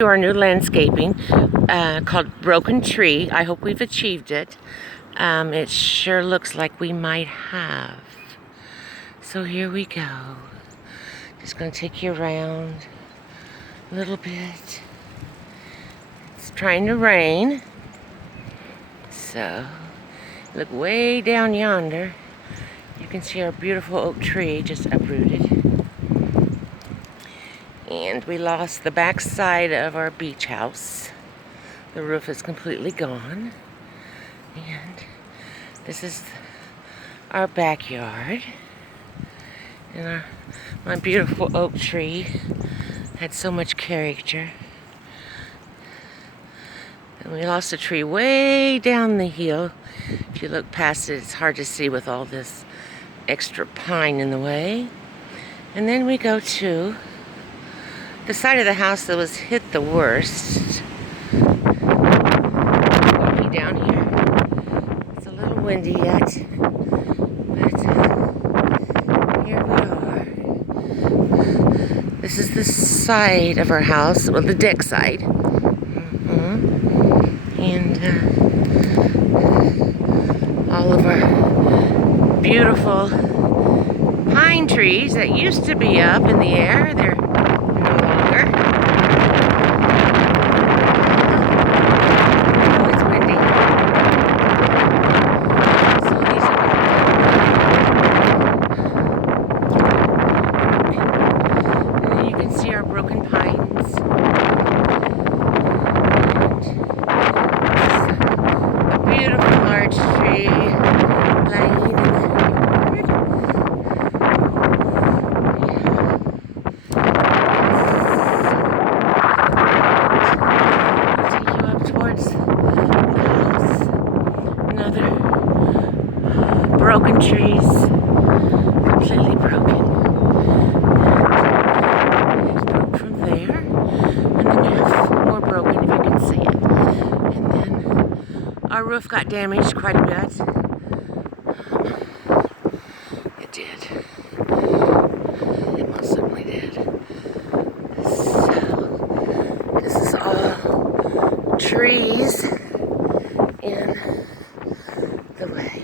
To our new landscaping called Broken Tree. I hope we've achieved it. It sure looks like we might have. So here we go. Just going to take you around a little bit. It's trying to rain. So look way down yonder. You can see our beautiful oak tree just uprooted. And we lost the back side of our beach house. The roof is completely gone. And this is our backyard. And my beautiful oak tree had so much character. And we lost a tree way down the hill. If you look past it, it's hard to see with all this extra pine in the way. And then we go to the side of the house that was hit the worst. Walking down here. It's a little windy yet, but here we are. This is the side of our house, well, the deck side. And all of our beautiful pine trees that used to be up in the air, they're no longer. Oh, it's windy. So these are and then you can see our broken pines. And a beautiful large tree laying in the yard. Broken trees, completely broken. And it broke from there, and then we have more broken, if you can see it. And then our roof got damaged quite a bit. It did. It most certainly did. So this is all trees in the way.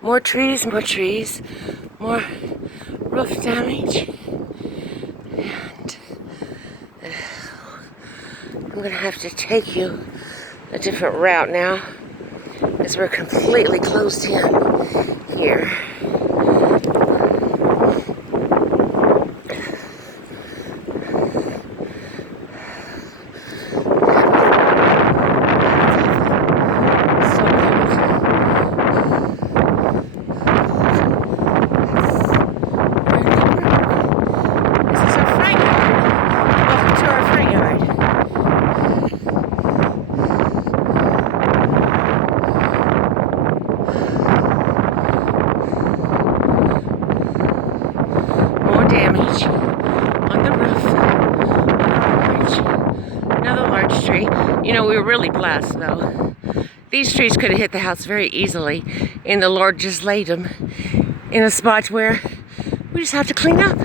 More trees, more roof damage. And I'm going to have to take you a different route now, as we're completely closed in here. Damage on the roof. Another large tree. You know, we were really blessed though. These trees could have hit the house very easily, and the Lord just laid them in a spot where we just have to clean up.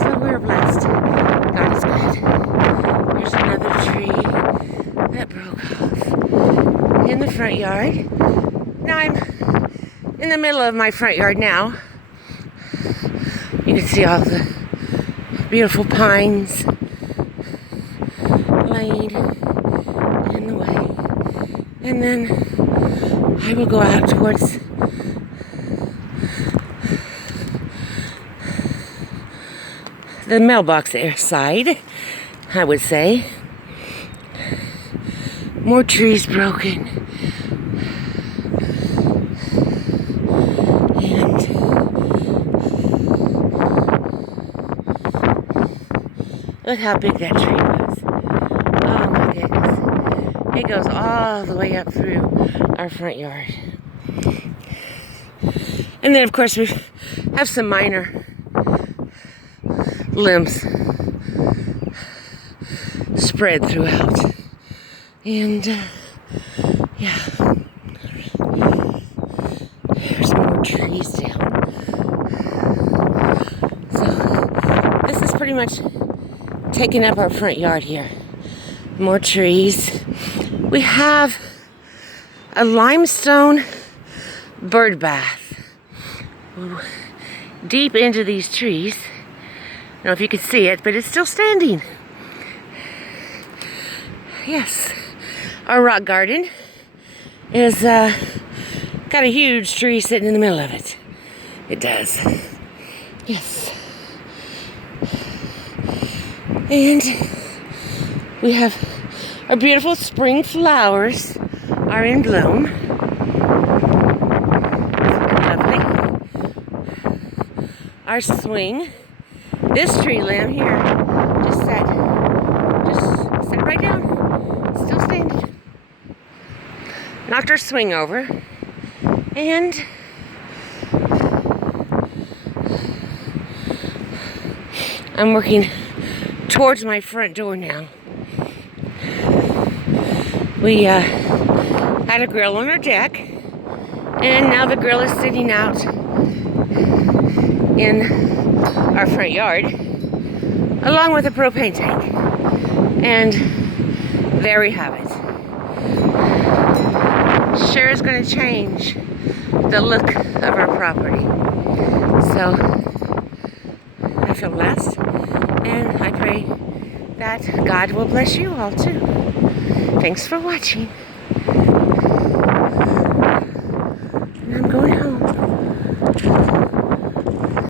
So we were blessed. God is good. Here's another tree that broke off in the front yard. Now I'm in the middle of my front yard now. You can see all the beautiful pines laid in the way. And then I will go out towards the mailbox side, I would say. More trees broken. Look how big that tree was. Oh my goodness. It goes all the way up through our front yard. And then of course we have some minor limbs spread throughout. And yeah. trees down. So this is pretty much taking up our front yard here. More trees. We have a limestone bird bath deep into these trees. I don't know if you can see it, but it's still standing. Yes, our rock garden is got a huge tree sitting in the middle of it. It does. Yes. And we have our beautiful spring flowers are in bloom. Lovely. Our swing. This tree limb here just sat right down. Still standing. Knocked our swing over. And I'm working towards my front door now. We had a grill on our deck, and now the grill is sitting out in our front yard, along with a propane tank. And there we have it. Sure is going to change the look of our property. So I feel blessed, and I pray that God will bless you all too. Thanks for watching.